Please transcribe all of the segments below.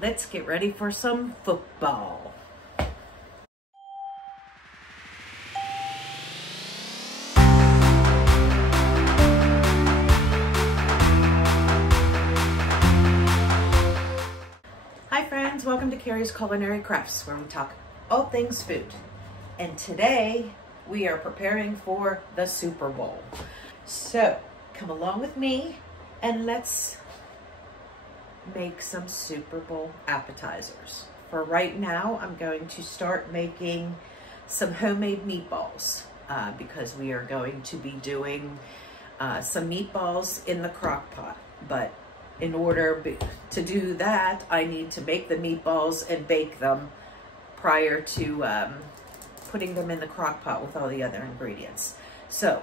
let's get ready for some football. Hi friends, welcome to Carrie's Culinary Crafts, where we talk all things food. And today we are preparing for the Super Bowl. So come along with me and let's make some Super Bowl appetizers. For right now, I'm going to start making some homemade meatballs because we are going to be doing some meatballs in the crock pot. But in order to do that, I need to make the meatballs and bake them prior to putting them in the crock pot with all the other ingredients. So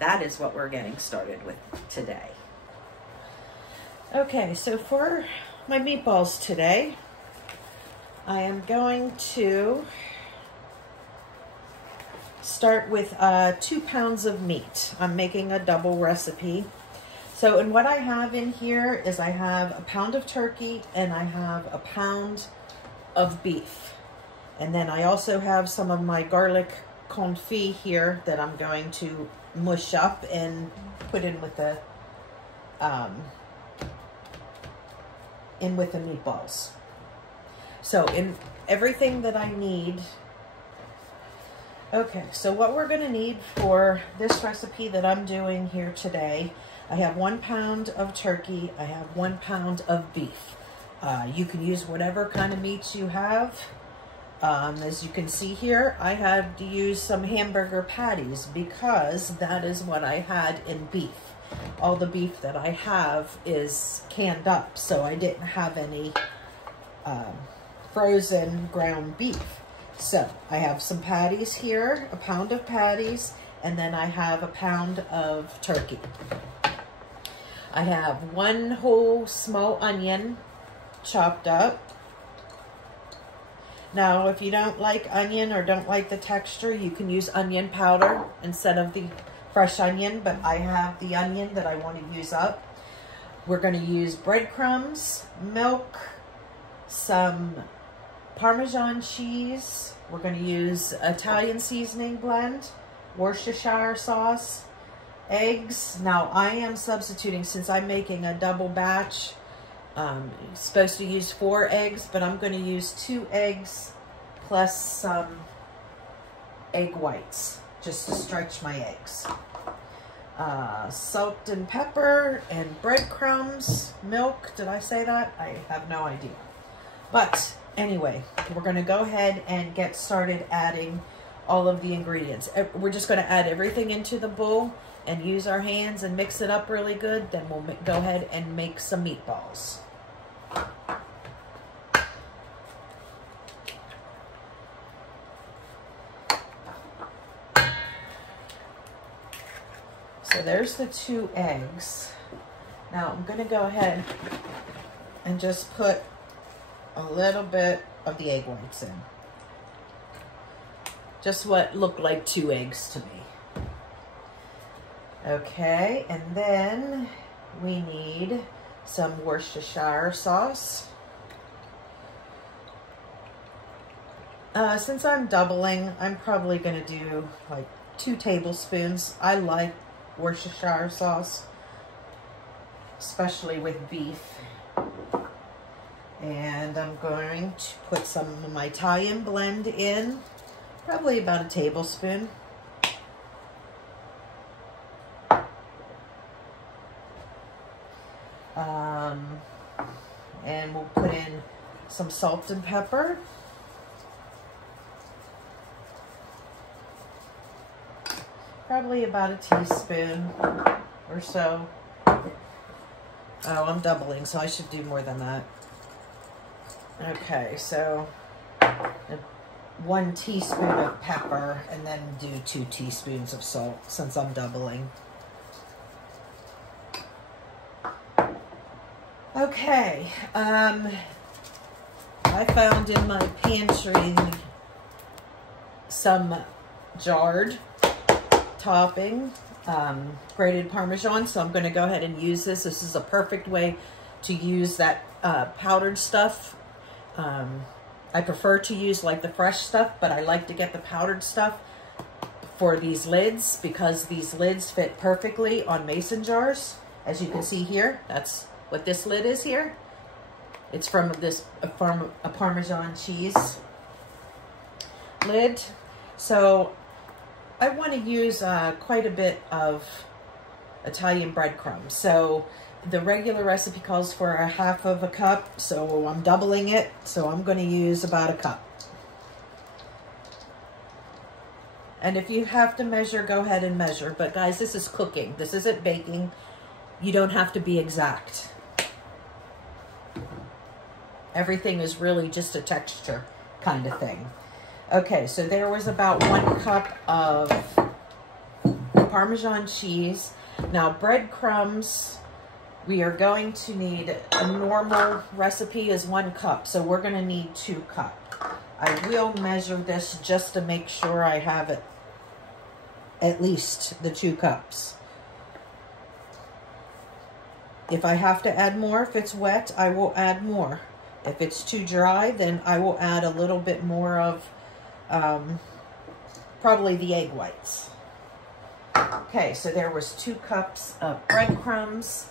that is what we're getting started with today. Okay, so for my meatballs today, I am going to start with 2 pounds of meat. I'm making a double recipe. So, and what I have in here is I have a pound of turkey and I have a pound of beef. And then I also have some of my garlic confit here that I'm going to mush up and put in with the meatballs. So in everything that I need. Okay, so what we're gonna need for this recipe that I'm doing here today, I have 1 pound of turkey, I have 1 pound of beef. You can use whatever kind of meats you have. As you can see here, I had to use some hamburger patties because that is what I had in beef. All the beef that I have is canned up, so I didn't have any frozen ground beef. So I have some patties here, a pound of patties, and then I have a pound of turkey. I have 1 whole small onion chopped up. Now, if you don't like onion or don't like the texture, you can use onion powder instead of the fresh onion, but I have the onion that I want to use up. We're going to use breadcrumbs, milk, some Parmesan cheese. We're going to use Italian seasoning blend, Worcestershire sauce, eggs. Now, I am substituting, since I'm making a double batch, supposed to use 4 eggs, but I'm going to use 2 eggs plus some egg whites just to stretch my eggs. Salt and pepper and breadcrumbs, milk. Did I say that? I have no idea. But anyway, we're going to go ahead and get started adding all of the ingredients. We're just going to add everything into the bowl and use our hands and mix it up really good. Then we'll go ahead and make some meatballs. So there's the 2 eggs. Now I'm going to go ahead and just put a little bit of the egg whites in. Just what looked like 2 eggs to me. Okay, and then we need some Worcestershire sauce. Since I'm doubling, I'm probably going to do like 2 tablespoons. I like Worcestershire sauce, especially with beef. And I'm going to put some of my Italian blend in, probably about a tablespoon. And we'll put in some salt and pepper. Probably about a teaspoon or so. Oh, I'm doubling, so I should do more than that. Okay, so 1 teaspoon of pepper, and then do 2 teaspoons of salt since I'm doubling. Okay, I found in my pantry some jarred topping, grated Parmesan, so I'm going to go ahead and use this. This is a perfect way to use that powdered stuff I prefer to use like the fresh stuff, but I like to get the powdered stuff for these lids because these lids fit perfectly on mason jars. As you can see here, that's what this lid is here. It's from a Parmesan cheese lid. So I want to use quite a bit of Italian breadcrumbs. So the regular recipe calls for a half of a cup, so I'm doubling it. So I'm going to use about a cup. And if you have to measure, go ahead and measure. But guys, this is cooking. This isn't baking. You don't have to be exact. Everything is really just a texture kind of thing. Okay, so there was about 1 cup of Parmesan cheese. Now breadcrumbs, we are going to need, a normal recipe is 1 cup, so we're going to need 2 cups. I will measure this just to make sure I have it at least the 2 cups. If I have to add more, if it's wet, I will add more. If it's too dry, then I will add a little bit more of probably the egg whites. Okay, so there was 2 cups of breadcrumbs,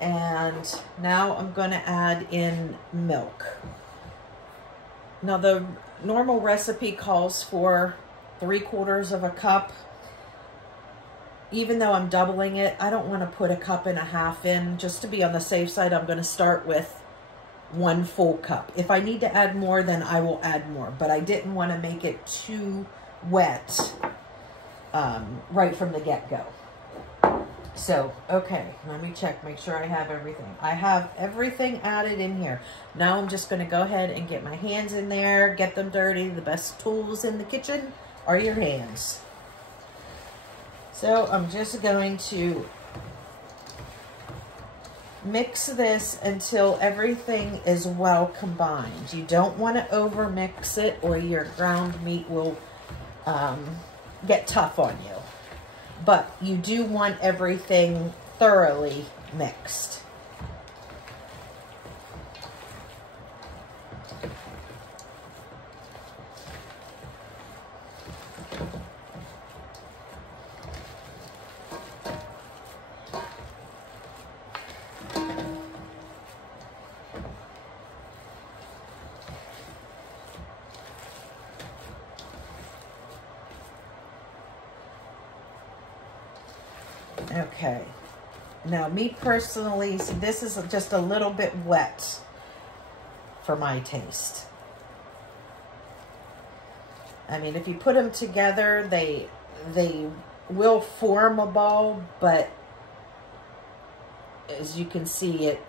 and now I'm going to add in milk. Now the normal recipe calls for 3/4 of a cup. Even though I'm doubling it, I don't want to put 1.5 cups in. Just to be on the safe side, I'm going to start with 1 full cup. If I need to add more, then I will add more. But I didn't want to make it too wet right from the get-go. So, okay, let me check, make sure I have everything. I have everything added in here. Now I'm just going to go ahead and get my hands in there, get them dirty. The best tools in the kitchen are your hands. So I'm just going to mix this until everything is well combined. You don't want to over mix it or your ground meat will get tough on you. But you do want everything thoroughly mixed. Okay, now me personally, see, this is just a little bit wet for my taste. I mean, if you put them together, they will form a ball, but as you can see, it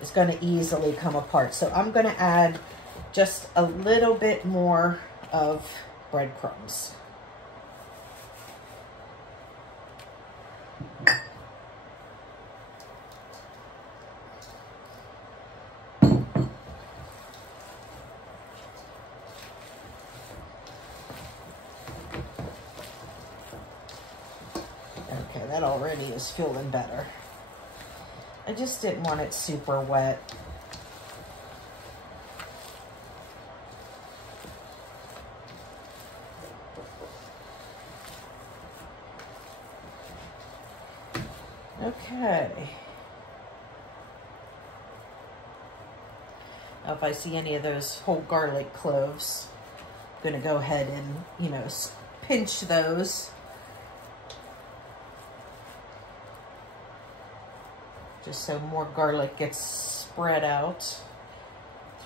is going to easily come apart. So I'm going to add just a little bit more of breadcrumbs. Okay, that already is feeling better. I just didn't want it super wet. Okay. Now if I see any of those whole garlic cloves, I'm going to go ahead and, you know, pinch those. Just so more garlic gets spread out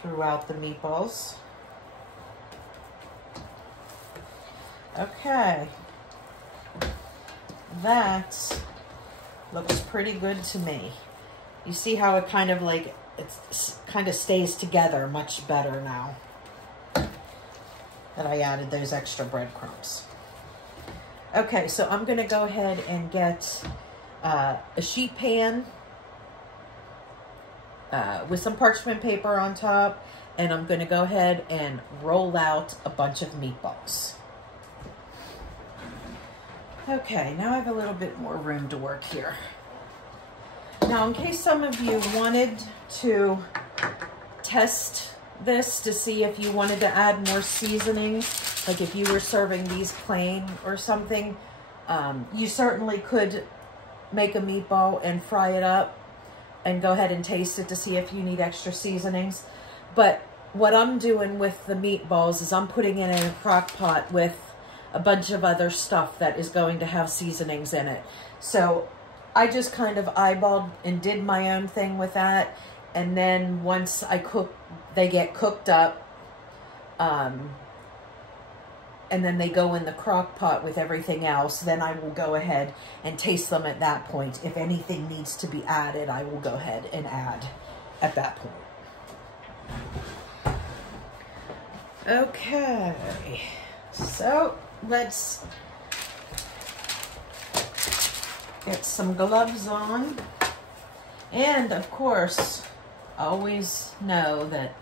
throughout the meatballs. Okay. That looks pretty good to me. You see how it kind of like, it kind of stays together much better now that I added those extra breadcrumbs. Okay, so I'm going to go ahead and get a sheet pan with some parchment paper on top, and I'm going to go ahead and roll out a bunch of meatballs. Okay, now I have a little bit more room to work here. Now, in case some of you wanted to test this to see if you wanted to add more seasoning. Like if you were serving these plain or something, you certainly could make a meatball and fry it up and go ahead and taste it to see if you need extra seasonings. But what I'm doing with the meatballs is I'm putting it in a crock pot with a bunch of other stuff that is going to have seasonings in it. So I just kind of eyeballed and did my own thing with that. And then once they get cooked up, and then they go in the crock pot with everything else, then I will go ahead and taste them at that point. If anything needs to be added, I will go ahead and add at that point. Okay, so let's get some gloves on. And of course, always know that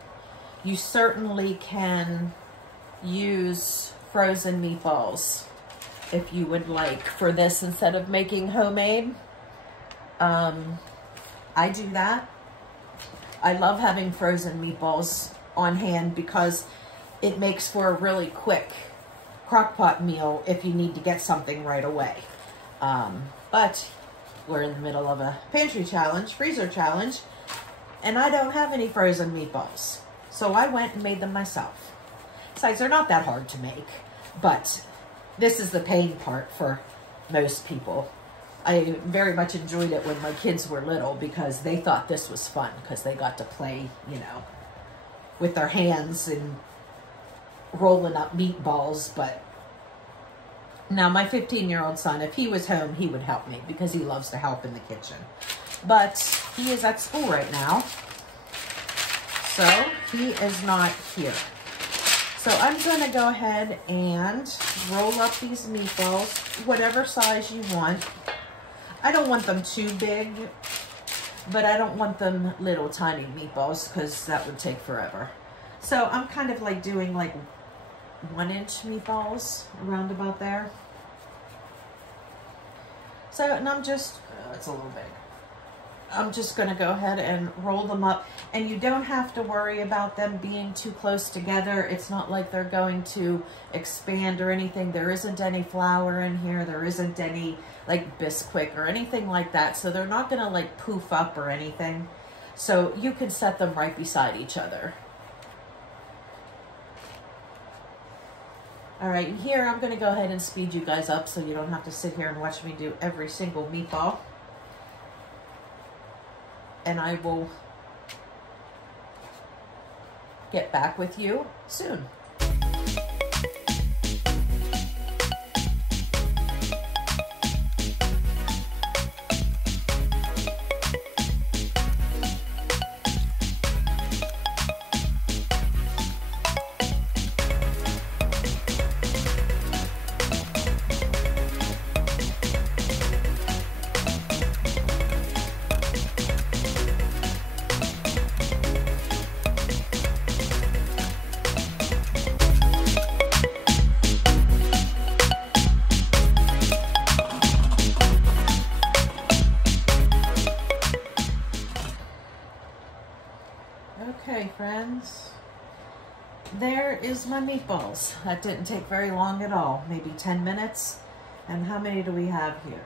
you certainly can use frozen meatballs if you would like for this instead of making homemade. I do that. I love having frozen meatballs on hand because it makes for a really quick crock pot meal if you need to get something right away. But we're in the middle of a pantry challenge, freezer challenge, and I don't have any frozen meatballs. So I went and made them myself. Besides, they're not that hard to make, but this is the pain part for most people. I very much enjoyed it when my kids were little because they thought this was fun because they got to play, you know, with their hands and rolling up meatballs. But now my 15-year-old son, if he was home, he would help me because he loves to help in the kitchen. But he is at school right now, so he is not here. So I'm going to go ahead and roll up these meatballs, whatever size you want. I don't want them too big, but I don't want them little tiny meatballs because that would take forever. So I'm kind of like doing like 1-inch meatballs around about there. So, and I'm just, it's a little big. I'm just going to go ahead and roll them up. And you don't have to worry about them being too close together. It's not like they're going to expand or anything. There isn't any flour in here. There isn't any like Bisquick or anything like that. So they're not going to like poof up or anything. So you can set them right beside each other. All right, here I'm going to go ahead and speed you guys up so you don't have to sit here and watch me do every single meatball. And I will get back with you soon. Okay, friends, there is my meatballs. That didn't take very long at all, maybe 10 minutes. And how many do we have here?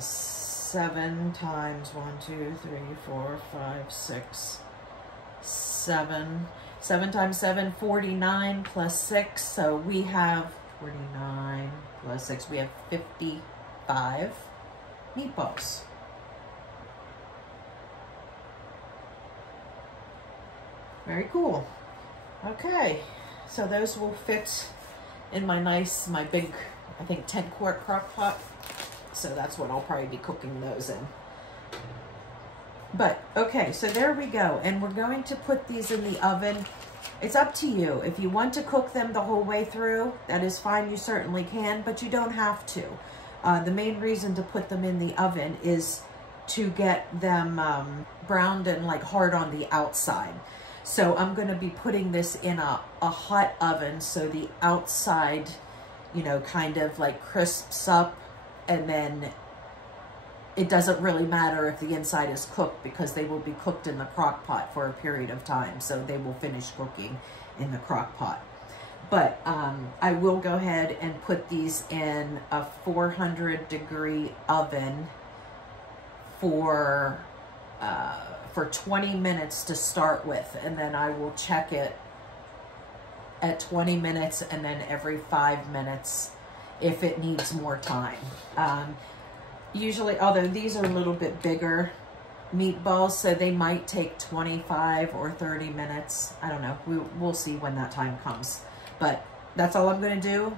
7 times 1, 2, 3, 4, 5, 6, 7. 7 times 7, 49 plus 6. So we have 49 plus 6. We have 55 meatballs. Very cool. Okay, so those will fit in my big, I think 10-quart crock pot. So that's what I'll probably be cooking those in. But, okay, so there we go. And we're going to put these in the oven. It's up to you. If you want to cook them the whole way through, that is fine. You certainly can, but you don't have to. The main reason to put them in the oven is to get them browned and like hard on the outside. So I'm going to be putting this in a hot oven so the outside, you know, kind of like crisps up, and then it doesn't really matter if the inside is cooked because they will be cooked in the crock pot for a period of time. So they will finish cooking in the crock pot. But I will go ahead and put these in a 400-degree oven for 20 minutes to start with. And then I will check it at 20 minutes and then every 5 minutes if it needs more time. Usually, although these are a little bit bigger meatballs, so they might take 25 or 30 minutes. I don't know. We'll see when that time comes. But that's all I'm going to do.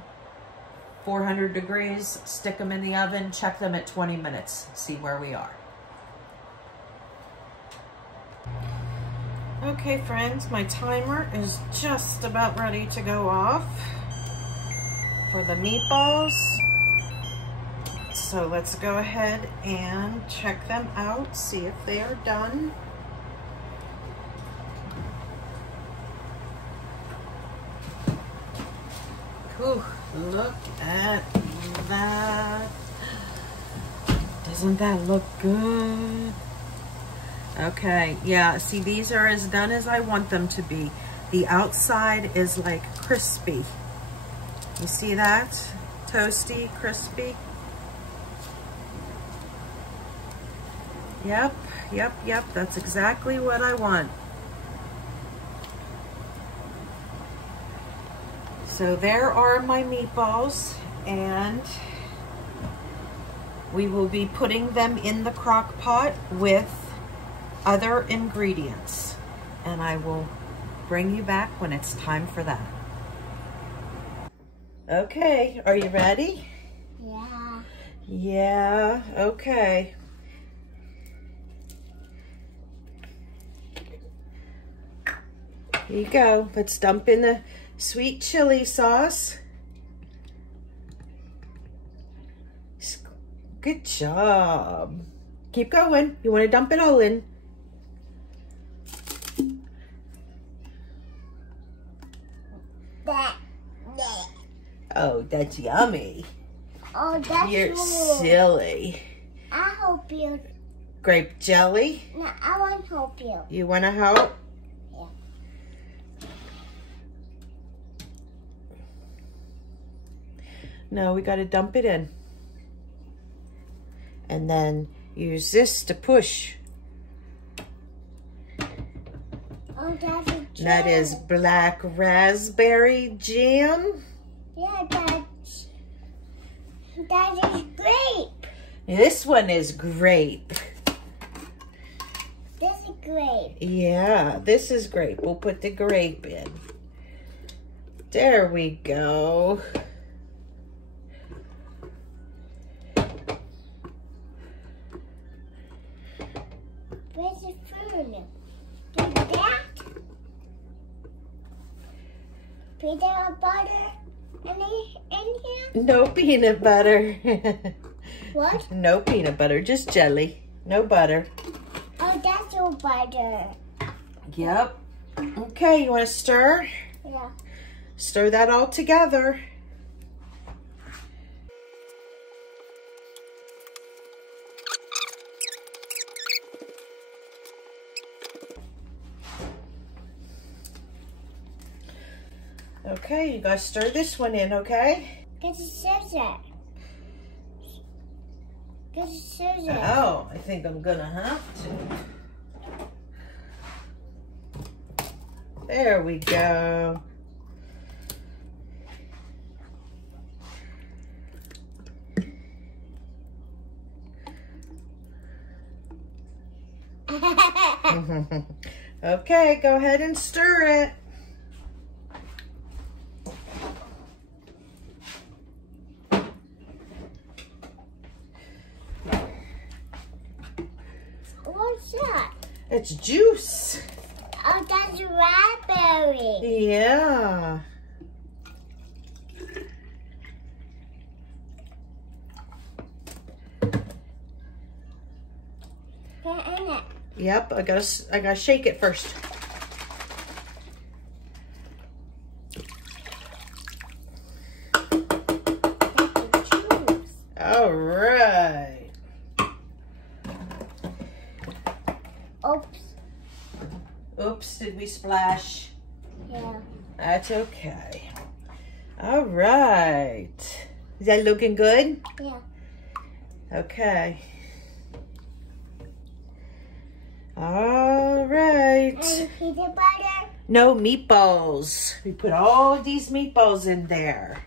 400 degrees, stick them in the oven, check them at 20 minutes, see where we are. Okay, friends, my timer is just about ready to go off for the meatballs. So let's go ahead and check them out, see if they are done. Whew, look at that. Doesn't that look good? Okay, yeah, see, these are as done as I want them to be. The outside is like crispy. You see that? Toasty, crispy. Yep, yep, yep, that's exactly what I want. So there are my meatballs, and we will be putting them in the crock pot with other ingredients. And I will bring you back when it's time for that. Okay, are you ready? Yeah. Yeah, okay. Here you go. Let's dump in the sweet chili sauce. Good job. Keep going. You want to dump it all in. Oh, that's yummy. Oh, that's You're cool. silly. I help you. Grape jelly? No, I want to help you. You want to help? Yeah. No, we got to dump it in. And then use this to push. Oh, that's a jam. That is black raspberry jam. Yeah, that is grape. This one is grape. This is grape. Yeah, this is grape. We'll put the grape in. There we go. Where's the food? Do that. Peanut butter in here? No peanut butter. What? No peanut butter, just jelly. No butter. Oh, that's your butter. Yep. Okay, you want to stir? Yeah. Stir that all together. Okay, you gotta stir this one in, okay? Get the scissors. Get the scissors. Oh, I think I'm gonna have to. There we go. Okay, go ahead and stir it. What's that? It's juice. Oh, that's raspberry. Yeah. Put it in it. Yep, I gotta shake it first. That's the juice. All right. Oops. Oops, did we splash? Yeah. That's okay. All right. Is that looking good? Yeah. Okay. All right. And peanut butter. No, meatballs. We put all these meatballs in there.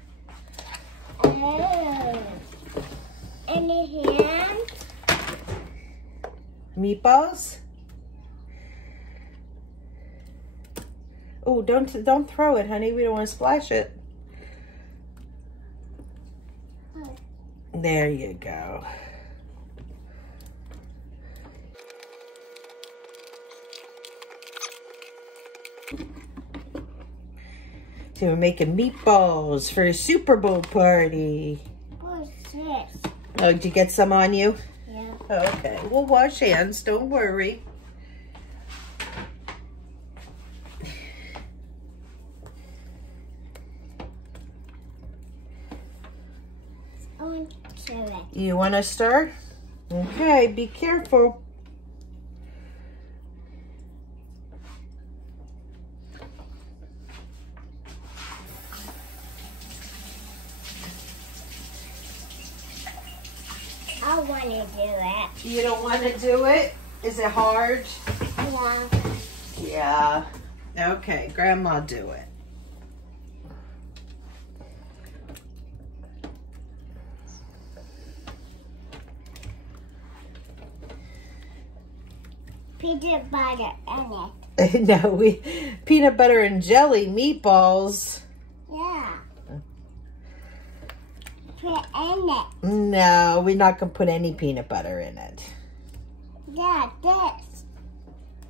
Oh. And the ham. Meatballs? Oh, don't throw it, honey. We don't want to splash it. There you go. So we're making meatballs for a Super Bowl party. What's this? Oh, did you get some on you? Yeah. Okay, we'll wash hands, don't worry. I want to stir it. You want to stir? Okay, be careful. I want to do it. You don't want to do it? Is it hard? Yeah. Yeah. Okay, Grandma do it. Peanut butter in it. No, peanut butter and jelly meatballs. Yeah. Put in it. No, we're not gonna put any peanut butter in it. Yeah, this.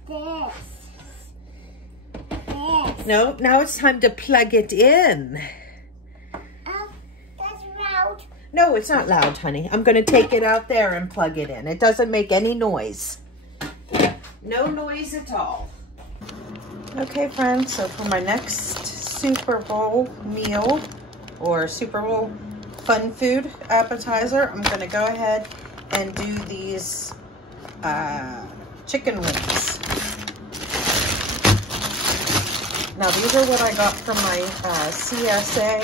This. This. No, now it's time to plug it in. Oh, that's loud. No, it's not loud, honey. I'm gonna take it out there and plug it in. It doesn't make any noise. No noise at all. Okay, friends, so for my next Super Bowl meal or Super Bowl fun food appetizer, I'm gonna go ahead and do these chicken wings. Now these are what I got from my CSA,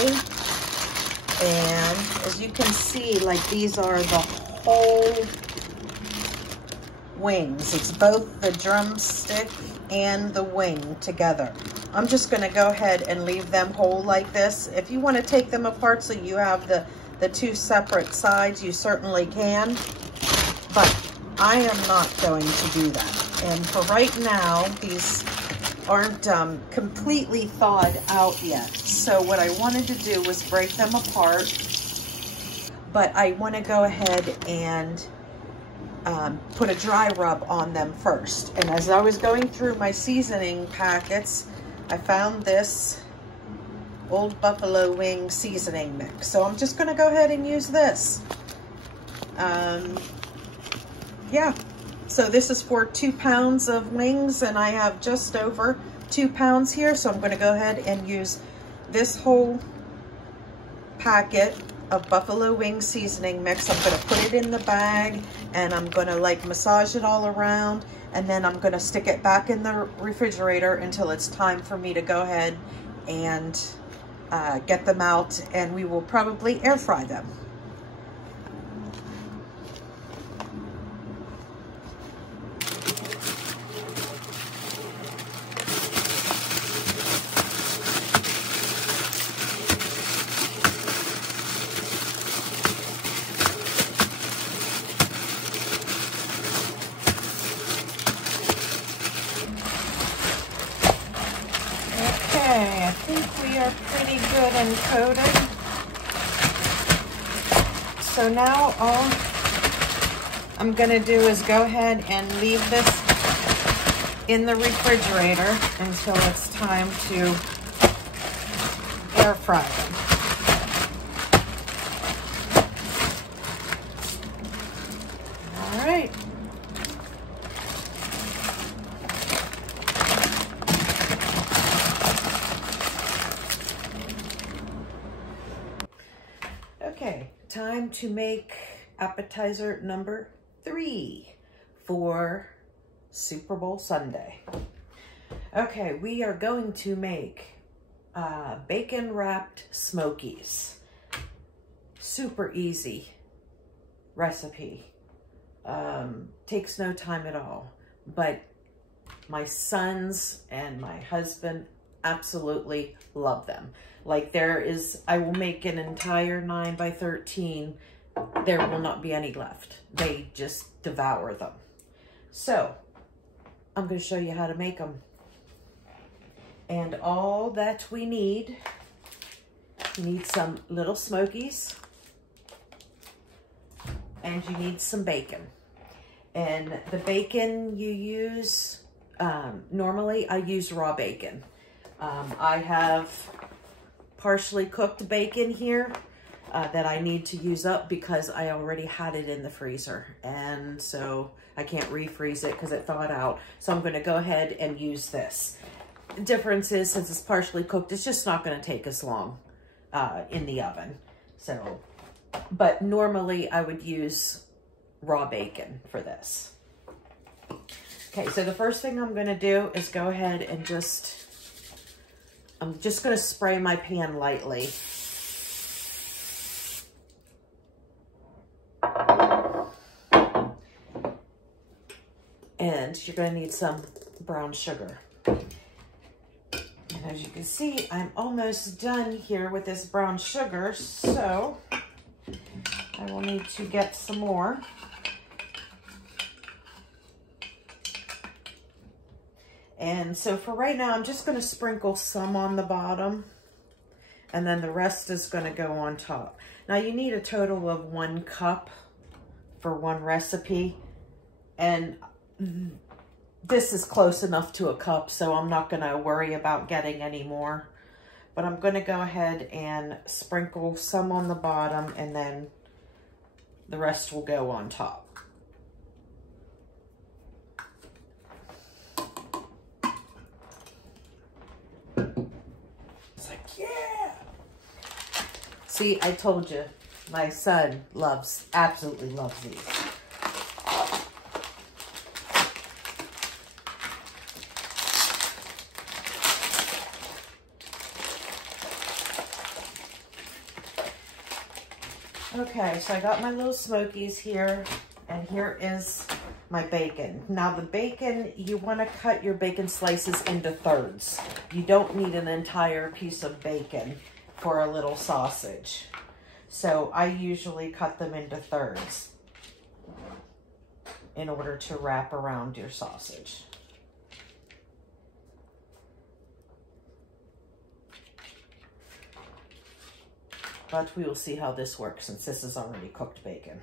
and as you can see, like, these are the whole wings. It's both the drumstick and the wing together. I'm just going to go ahead and leave them whole like this. If you want to take them apart so you have the two separate sides, you certainly can, but I am not going to do that. And for right now, these aren't completely thawed out yet. So what I wanted to do was break them apart, but I want to go ahead and put a dry rub on them first. And as I was going through my seasoning packets, I found this Old Buffalo Wing seasoning mix. So I'm just going to go ahead and use this. Yeah, so this is for 2 pounds of wings, and I have just over 2 pounds here. So I'm going to go ahead and use this whole packet of buffalo wing seasoning mix. I'm going to put it in the bag, and I'm going to like massage it all around, and then I'm going to stick it back in the refrigerator until it's time for me to go ahead and get them out, and we will probably air fry them. Okay, I think we are pretty good and coated. So now all I'm going to do is go ahead and leave this in the refrigerator until it's time to air fry them. All right. Okay, time to make appetizer number 3 for Super Bowl Sunday. Okay, we are going to make bacon wrapped smokies. Super easy recipe. Takes no time at all, but my sons and my husband absolutely love them. Like I will make an entire 9 by 13. There will not be any left. They just devour them. So I'm going to show you how to make them. And all that we need, you need some little smokies and you need some bacon. And the bacon you use, normally I use raw bacon. I have partially cooked bacon here that I need to use up because I already had it in the freezer. And so I can't refreeze it because it thawed out. So I'm going to go ahead and use this. The difference is, since it's partially cooked, it's just not going to take as long in the oven. So, but normally I would use raw bacon for this. Okay, so the first thing I'm going to do is go ahead and I'm just going to spray my pan lightly. And you're going to need some brown sugar. And as you can see, I'm almost done here with this brown sugar, so I will need to get some more. And so for right now, I'm just going to sprinkle some on the bottom, and then the rest is going to go on top. Now you need a total of 1 cup for one recipe, and this is close enough to a cup, so I'm not going to worry about getting any more. But I'm going to go ahead and sprinkle some on the bottom, and then the rest will go on top. It's like, yeah! See, I told you, my son absolutely loves these. Okay, so I got my little smokies here, and here is my bacon. Now the bacon, you want to cut your bacon slices into thirds. You don't need an entire piece of bacon for a little sausage. So I usually cut them into thirds in order to wrap around your sausage. But we will see how this works since this is already cooked bacon.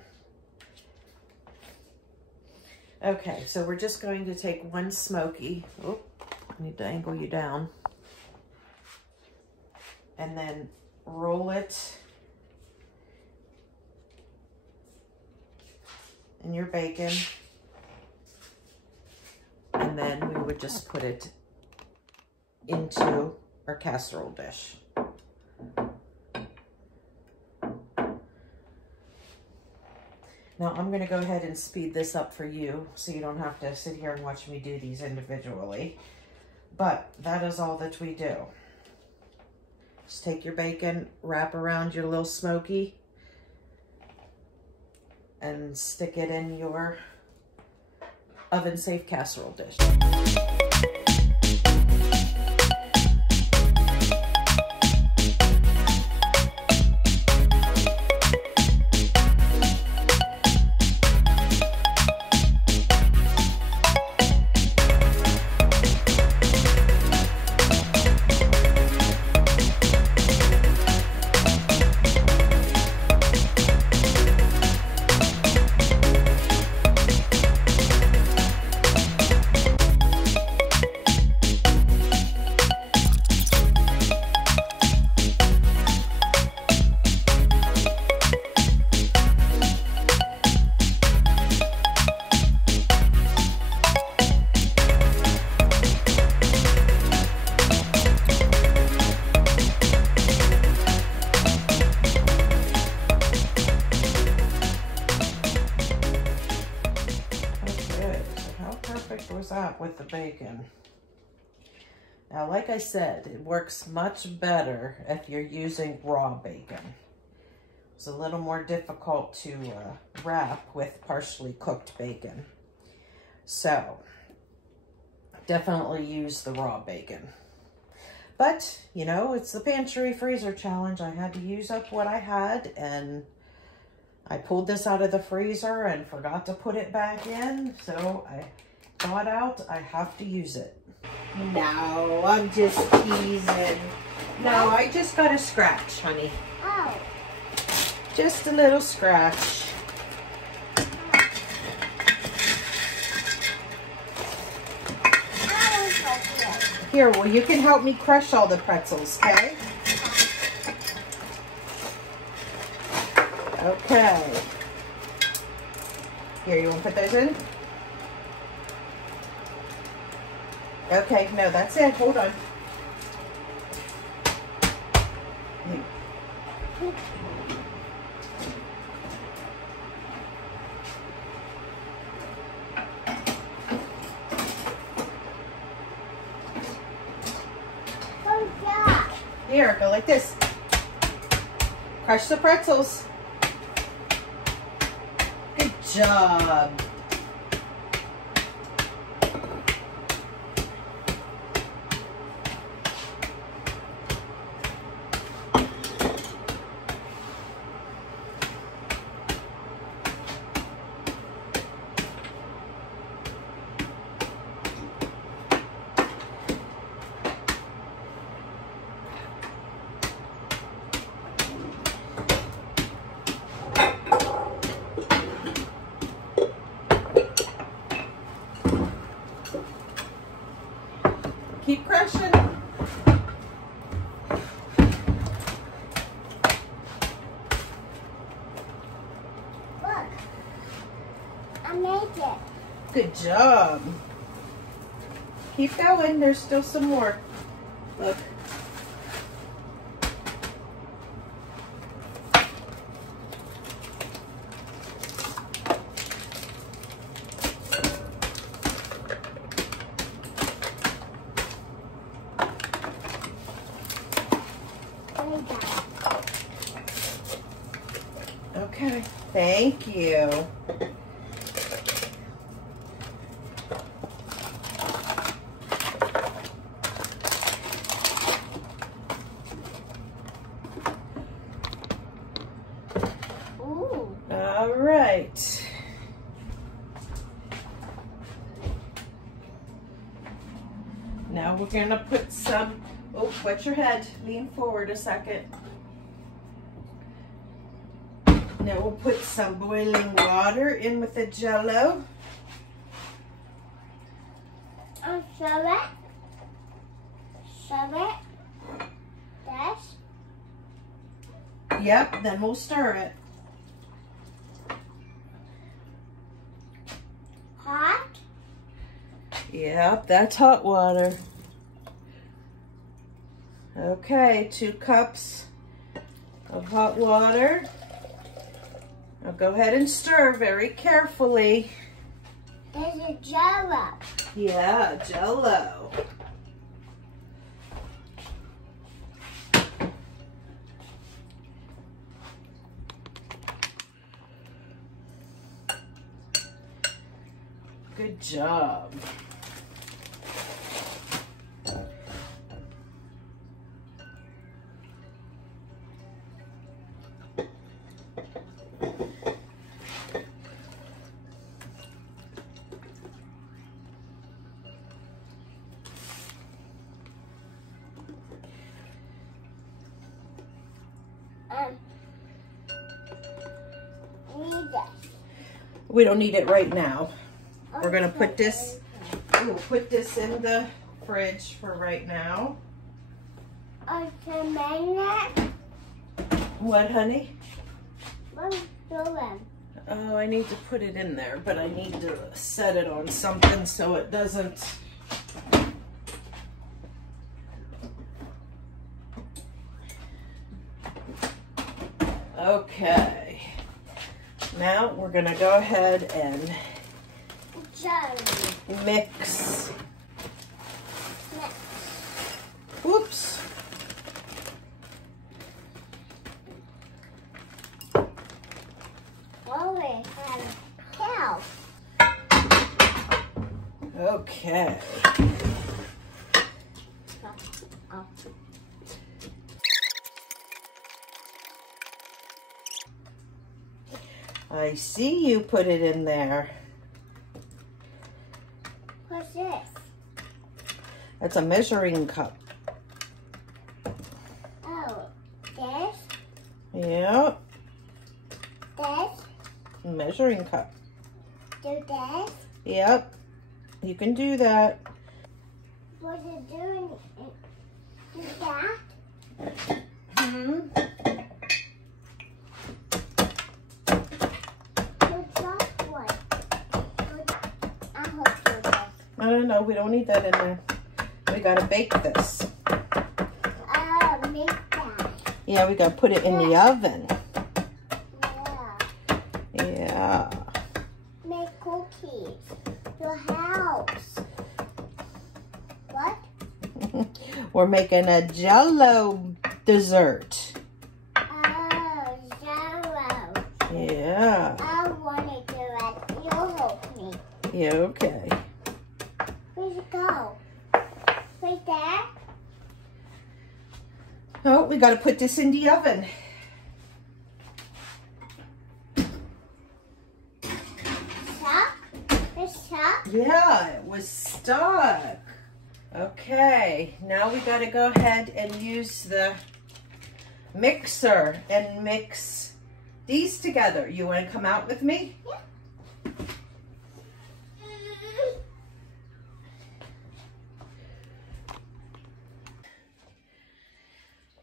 Okay, so we're just going to take one smoky. Oh, I need to angle you down. And then roll it in your bacon. And then we would just put it into our casserole dish. Now I'm going to go ahead and speed this up for you so you don't have to sit here and watch me do these individually. But that is all that we do. Just take your bacon, wrap around your little smoky, and stick it in your oven-safe casserole dish. wrap with the bacon. Now, like I said, it works much better if you're using raw bacon. It's a little more difficult to wrap with partially cooked bacon. So, definitely use the raw bacon. But, you know, it's the pantry freezer challenge. I had to use up what I had, and I pulled this out of the freezer and forgot to put it back in. So I thought out, I have to use it. No, I'm just teasing. No, I just got a scratch, honey. Oh. Just a little scratch. Here, well, you can help me crush all the pretzels, okay? Okay. Here, you want to put those in? Okay, no, that's it. Hold on. Here, go like this. Crush the pretzels. Good job. Keep crushing. Look, I made it. Good job. Keep going. There's still some more. Look. Okay, thank you. Ooh. All right. Now we're gonna put some, oh, wet your head, lean forward a second. Now we'll put some boiling water in with the Jello. Serve it. Serve it. This. Yep, then we'll stir it. Hot. Yep, that's hot water. Okay, 2 cups of hot water. Now go ahead and stir very carefully. There's a Jello. Yeah, Jello. Good job. Need it. We don't need it right now. We're gonna put this, we'll put this in the fridge for right now. Okay, man. What, honey? What's doing? Oh, I need to put it in there, but I need to set it on something so it doesn't. Okay. Now we're gonna go ahead and Jello. mix. Whoops. Oh, we have a cow. Okay. Oh. I see you put it in there. What's this? That's a measuring cup. Oh, this, Yep. this, Measuring cup. do this. Yep. You can do that. What's it doing? Do that. Hmm. Do that one. I hope do this. No, we don't need that in there. We gotta bake this. Make that. Yeah, we gotta put it in the oven. Yeah. Yeah. Make cookies. Your house. What? We're making a Jello dessert. Oh, Jello. Yeah. I want to do it. You'll help me. Yeah, okay. Where's it go? Right there? Oh, we gotta put this in the oven. Stuck? It's stuck? Yeah, it was stuck. Okay, now we gotta go ahead and use the mixer and mix these together. You wanna come out with me? Yeah.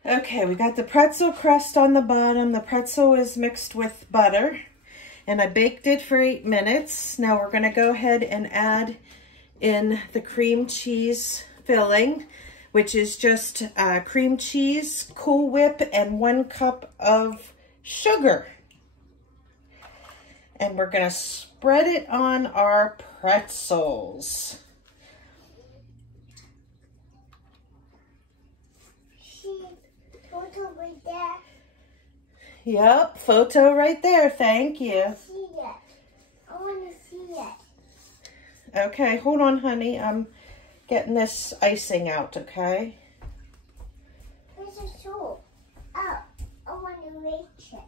Okay, we got the pretzel crust on the bottom. The pretzel is mixed with butter, and I baked it for 8 minutes. Now we're gonna go ahead and add in the cream cheese filling, which is just cream cheese, Cool Whip, and 1 cup of sugar. And we're gonna spread it on our pretzels. Photo right there. Yep, photo right there, thank you. See it. I want to see it. Okay, hold on, honey. I'm getting this icing out, okay? Where's the soup? Oh, I want to reach it.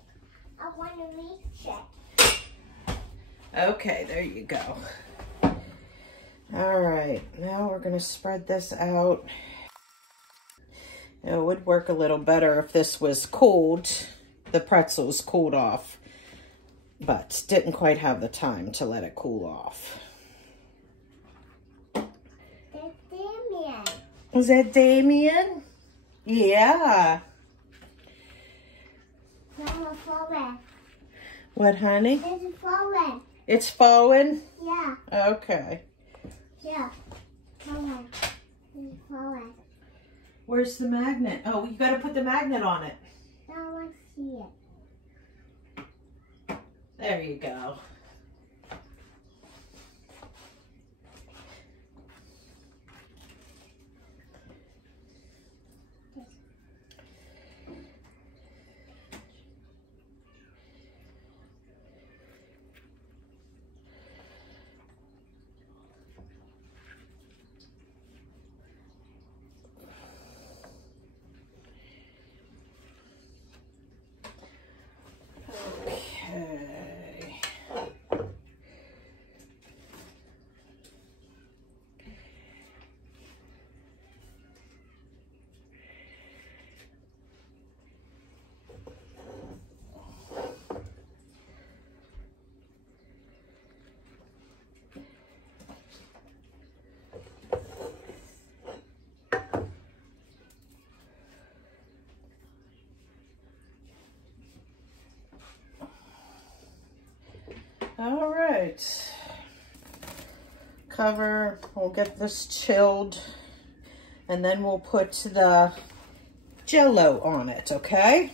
I want to reach it. Okay, there you go. All right, now we're gonna spread this out. It would work a little better if this was cooled, the pretzels cooled off, but didn't quite have the time to let it cool off. That's Damien. Is that Damien? Yeah. Mama, falling. What, honey? It's falling. It's falling? Yeah. Okay. Yeah. Falling. It's falling. Where's the magnet? Oh, you gotta put the magnet on it. Now I want to see it. There you go. Okay. All right. Cover, we'll get this chilled, and then we'll put the Jello on it, okay?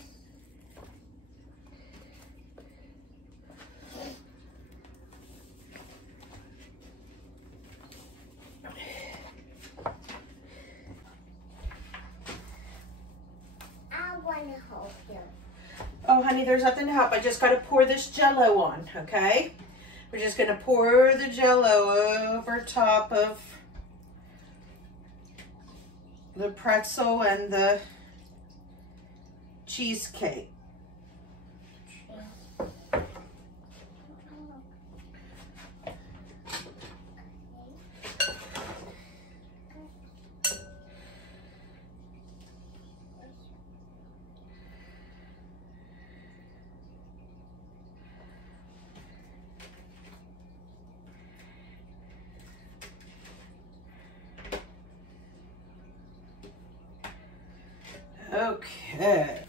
honey, there's nothing to help. I just got to pour this Jello on, okay? We're just going to pour the Jello over top of the pretzel and the cheesecake. Okay.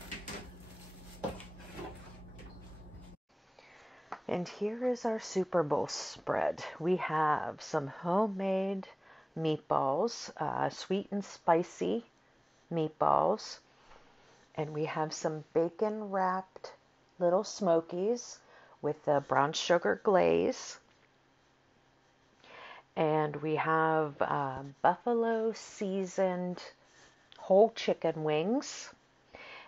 And here is our Super Bowl spread. We have some homemade meatballs, sweet and spicy meatballs. And we have some bacon wrapped little smokies with the brown sugar glaze. And we have buffalo seasoned whole chicken wings.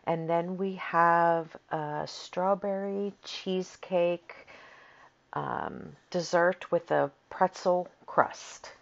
And then we have a strawberry cheesecake dessert with a pretzel crust.